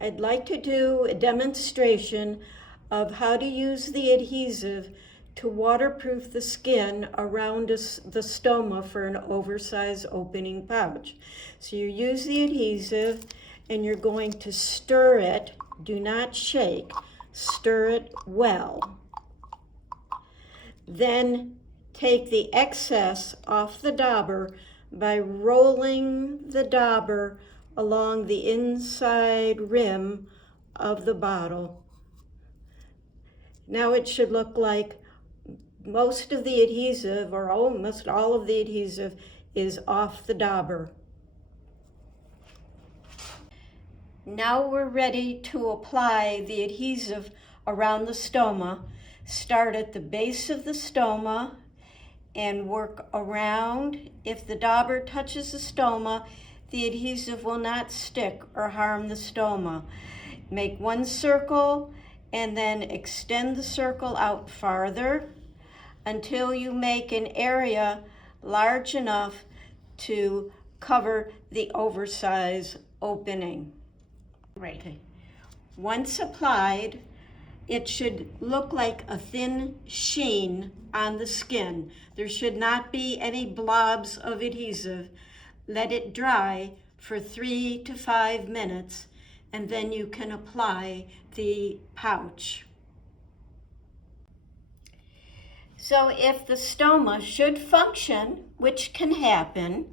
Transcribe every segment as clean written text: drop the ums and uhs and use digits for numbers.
I'd like to do a demonstration of how to use the adhesive to waterproof the skin around the stoma for an oversized opening pouch. So you use the adhesive and you're going to stir it. Do not shake. Stir it well. Then take the excess off the dauber by rolling the dauber along the inside rim of the bottle. Now it should look like most of the adhesive, or almost all of the adhesive, is off the dauber. Now we're ready to apply the adhesive around the stoma. Start at the base of the stoma and work around. If the dauber touches the stoma, the adhesive will not stick or harm the stoma. Make one circle and then extend the circle out farther until you make an area large enough to cover the oversized opening. Right. Okay. Once applied, it should look like a thin sheen on the skin. There should not be any blobs of adhesive. Let it dry for 3 to 5 minutes, and then you can apply the pouch. So if the stoma should function, which can happen,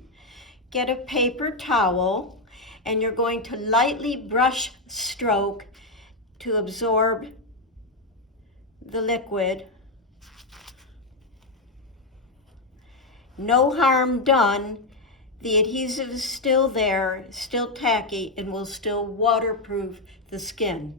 get a paper towel and you're going to lightly brush stroke to absorb the liquid. No harm done. The adhesive is still there, still tacky, and will still waterproof the skin.